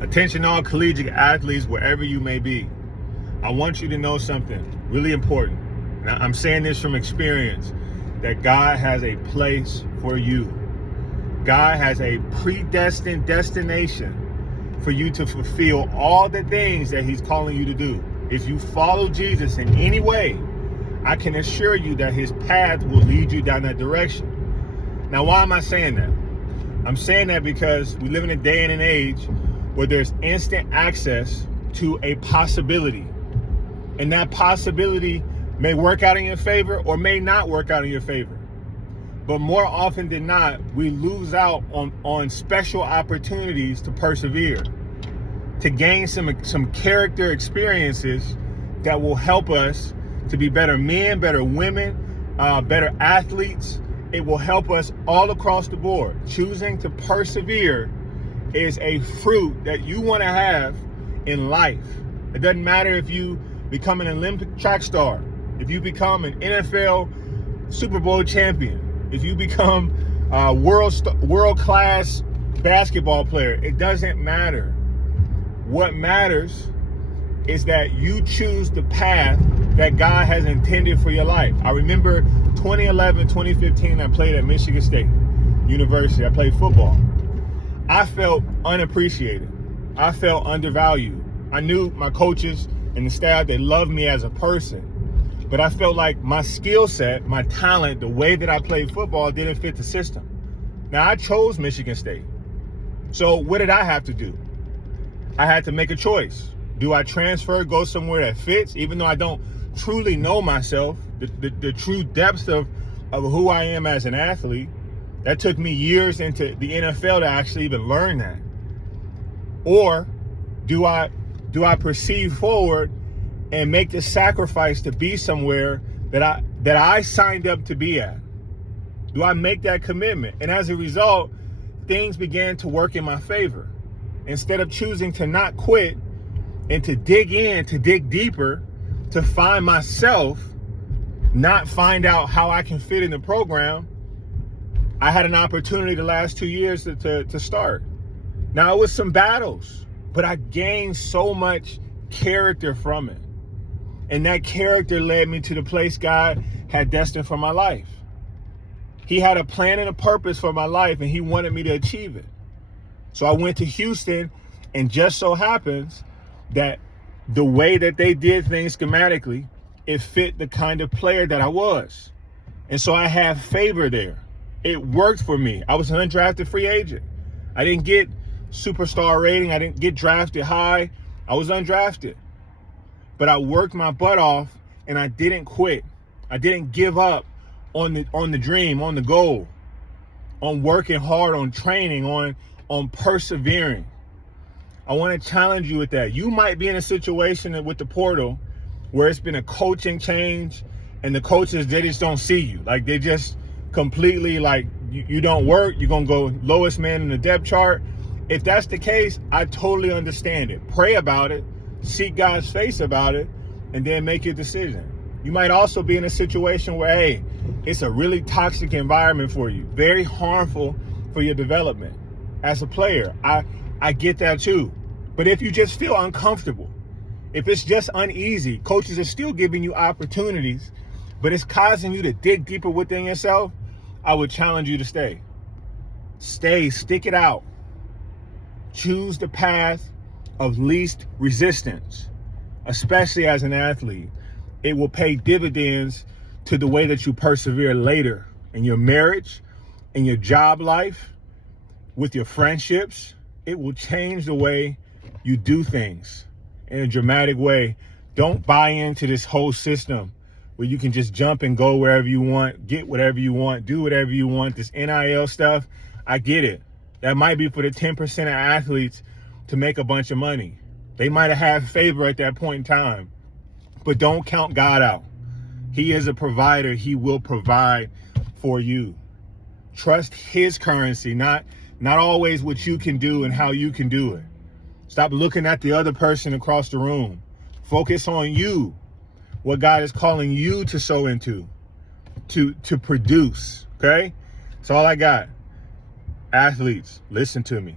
Attention all collegiate athletes, wherever you may be. I want you to know something really important. Now, I'm saying this from experience, that God has a place for you. God has a predestined destination for you to fulfill all the things that he's calling you to do. If you follow Jesus in any way, I can assure you that his path will lead you down that direction. Now, why am I saying that? I'm saying that because we live in a day and an age where there's instant access to a possibility. And that possibility may work out in your favor or may not work out in your favor. But more often than not, we lose out on special opportunities to persevere, to gain some character experiences that will help us to be better men, better women, better athletes. It will help us all across the board. Choosing to persevere is a fruit that you want to have in life. It doesn't matter if you become an Olympic track star, if you become an NFL Super Bowl champion, if you become a world-class basketball player. It doesn't matter. What matters is that you choose the path that God has intended for your life. I remember 2011, 2015, I played at Michigan State University. I played football. I felt unappreciated. I felt undervalued. I knew my coaches and the staff, they loved me as a person. But I felt like my skill set, my talent, the way that I played football didn't fit the system. Now, I chose Michigan State. So what did I have to do? I had to make a choice. Do I transfer, go somewhere that fits, even though I don't truly know myself, the true depths of who I am as an athlete? That took me years into the NFL to actually even learn that. Or do I proceed forward and make the sacrifice to be somewhere that I signed up to be at? Do I make that commitment? And as a result, things began to work in my favor. Instead of choosing to not quit and to dig deeper, to find myself, not find out how I can fit in the program, I had an opportunity the last 2 years to start. Now, it was some battles, but I gained so much character from it. And that character led me to the place God had destined for my life. He had a plan and a purpose for my life, and he wanted me to achieve it. So I went to Houston, and just so happens that the way that they did things schematically, it fit the kind of player that I was. And so I have favor there. It worked for me. I was an undrafted free agent. I didn't get superstar rating. I didn't get drafted high. I was undrafted. But I worked my butt off, and I didn't quit. I didn't give up on the dream, on the goal, on working hard, on training, on persevering. I want to challenge you with that. You might be in a situation with the portal where it's been a coaching change, and the coaches, they just don't see you. Like, they just completely, like, you don't work. You're going to go lowest man in the depth chart. If that's the case, I totally understand it. Pray about it. Seek God's face about it, and then make your decision. You might also be in a situation where, hey, it's a really toxic environment for you, very harmful for your development as a player. I get that too. But if you just feel uncomfortable, if it's just uneasy, coaches are still giving you opportunities, but it's causing you to dig deeper within yourself, I would challenge you to stay. Stay, stick it out. Choose the path of least resistance, especially as an athlete. It will pay dividends to the way that you persevere later in your marriage, in your job life, with your friendships. It will change the way you do things in a dramatic way. Don't buy into this whole system where you can just jump and go wherever you want, get whatever you want, do whatever you want. This NIL stuff, I get it. That might be for the 10% of athletes to make a bunch of money. They might have had favor at that point in time, but don't count God out. He is a provider. He will provide for you. Trust his currency, not always what you can do and how you can do it. Stop looking at the other person across the room. Focus on you, what God is calling you to sow into, to produce, okay? That's all I got. Athletes, listen to me.